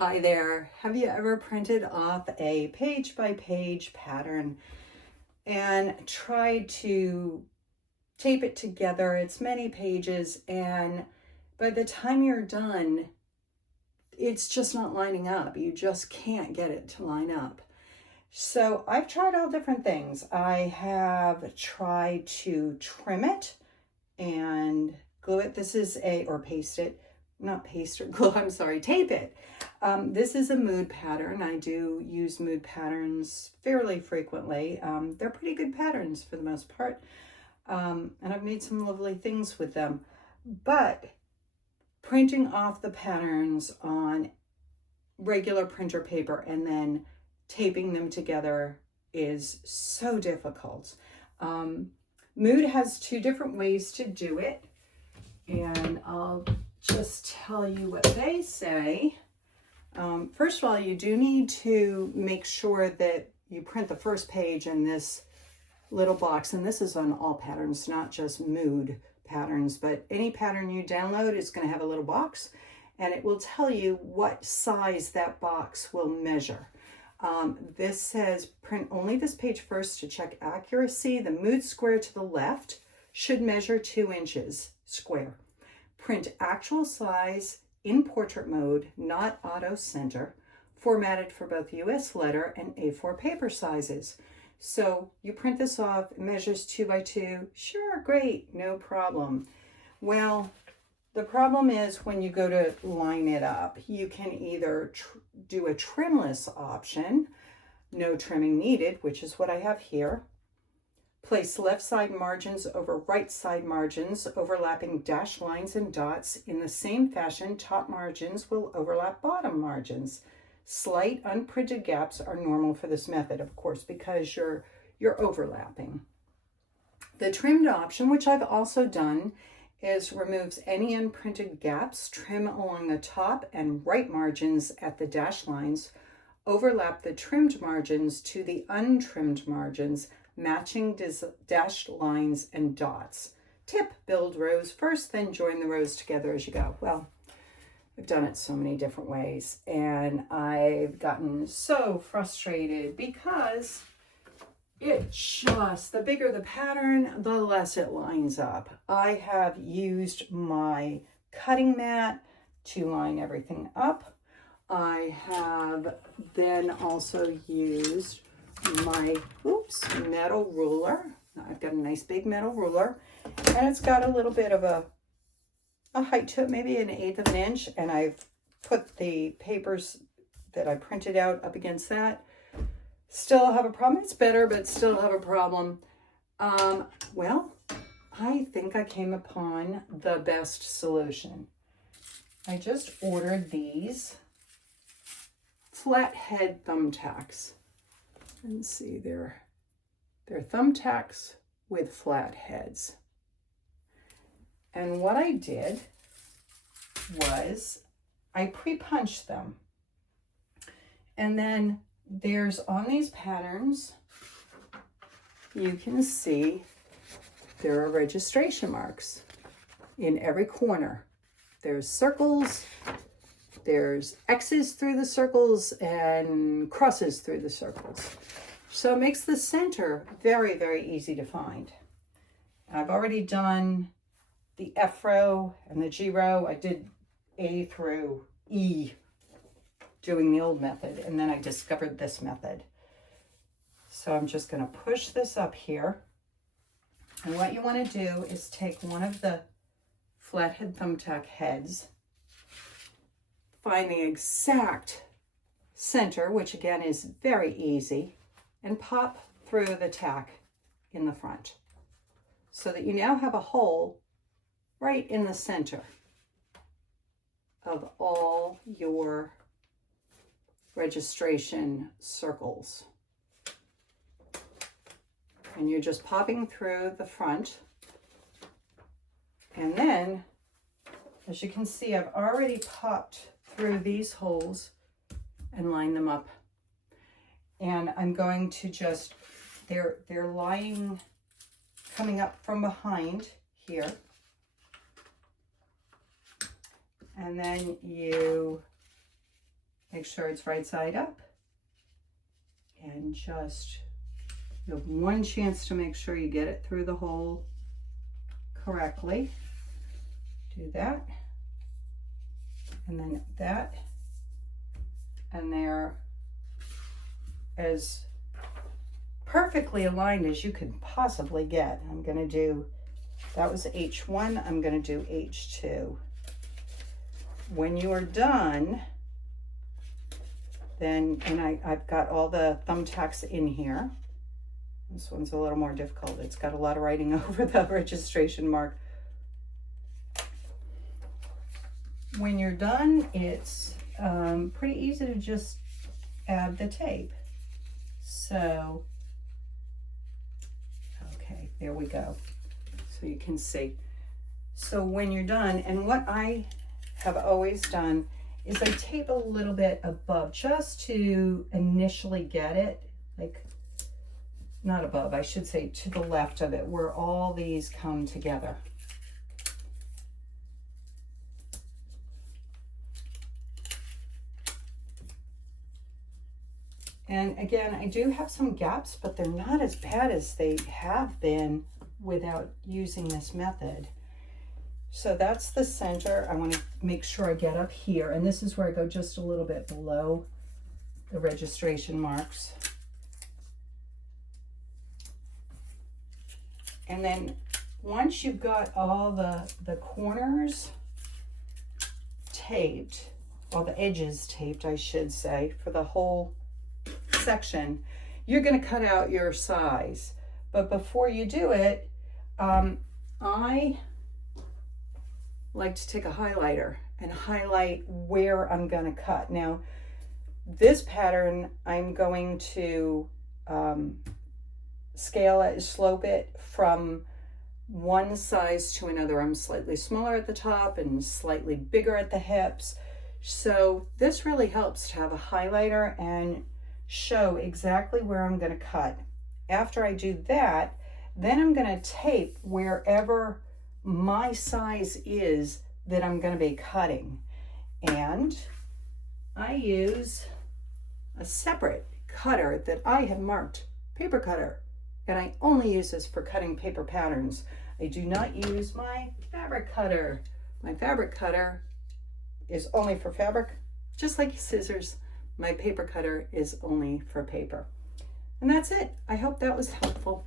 Hi there. Have you ever printed off a page by page pattern and tried to tape it together? It's many pages, and by the time you're done, it's just not lining up. You just can't get it to line up. So I've tried all different things. I have tried to trim it and glue it. This is or paste it, not paste or glue, I'm sorry, tape it. This is a mood pattern. I do use mood patterns fairly frequently. They're pretty good patterns for the most part. And I've made some lovely things with them. But printing off the patterns on regular printer paper and then taping them together is so difficult. Mood has two different ways to do it, and I'll just tell you what they say. First of all, you do need to make sure that you print the first page in this little box, and this is on all patterns, not just mood patterns, but any pattern you download is going to have a little box, and it will tell you what size that box will measure. This says print only this page first to check accuracy. The mood square to the left should measure 2 inches square. Print actual size in portrait mode, not auto center, formatted for both US letter and A4 paper sizes. So you print this off, it measures 2 by 2. Sure, great, no problem. Well, the problem is when you go to line it up, you can either do a trimless option, no trimming needed, which is what I have here. Place left side margins over right side margins, overlapping dashed lines and dots. In the same fashion, top margins will overlap bottom margins. Slight unprinted gaps are normal for this method, of course, because you're overlapping. The trimmed option, which I've also done, is removes any unprinted gaps, trim along the top and right margins at the dashed lines, overlap the trimmed margins to the untrimmed margins, matching dashed lines and dots. Tip, build rows first, then join the rows together as you go. Well, I've done it so many different ways, and I've gotten so frustrated because the bigger the pattern, the less it lines up. I have used my cutting mat to line everything up. I have then also used my metal ruler. I've got a nice big metal ruler, and it's got a little bit of a height to it, maybe 1/8 of an inch, and I've put the papers that I printed out up against that. Still have a problem. It's better, but still have a problem. Well, I think I came upon the best solution. I just ordered these flathead thumbtacks. Let's see, they're thumbtacks with flat heads. And what I did was I pre-punched them. And then there's on these patterns, you can see there are registration marks in every corner. There's circles, there's X's through the circles and crosses through the circles. So it makes the center very, very easy to find. I've already done the F row and the G row. I did A through E doing the old method, and then I discovered this method. So I'm just going to push this up here. And what you want to do is take one of the flathead thumbtack heads, find the exact center, which again is very easy, and pop through the tack in the front so that you now have a hole right in the center of all your registration circles. And you're just popping through the front. And then, as you can see, I've already popped through these holes and lined them up. And I'm going to just, they're lying, coming up from behind here. And then you Make sure it's right side up. And just, you have one chance to make sure you get it through the hole correctly. Do that. And then that. And they're as perfectly aligned as you can possibly get. I'm going to do, that was H1, I'm going to do H2. When you are done, then, and I've got all the thumbtacks in here. This one's a little more difficult. It's got a lot of writing over the registration mark. When you're done, it's pretty easy to just add the tape. So, okay, there we go. So you can see. So when you're done, and what I have always done is I tape a little bit above just to initially get it, like, not above, I should say to the left of it, where all these come together. And again, I do have some gaps, but they're not as bad as they have been without using this method. So that's the center. I want to make sure I get up here, and this is where I go just a little bit below the registration marks. And then once you've got all the corners taped, or the edges taped, I should say, for the whole section, you're going to cut out your size. But before you do it, I like to take a highlighter and highlight where I'm going to cut. Now, this pattern, I'm going to scale it, slope it from one size to another. I'm slightly smaller at the top and slightly bigger at the hips. So this really helps to have a highlighter and show exactly where I'm going to cut. After I do that, then I'm going to tape wherever my size is that I'm going to be cutting. And I use a separate cutter that I have marked paper cutter, and I only use this for cutting paper patterns. I do not use my fabric cutter. My fabric cutter is only for fabric, just like scissors. My paper cutter is only for paper. And that's it. I hope that was helpful.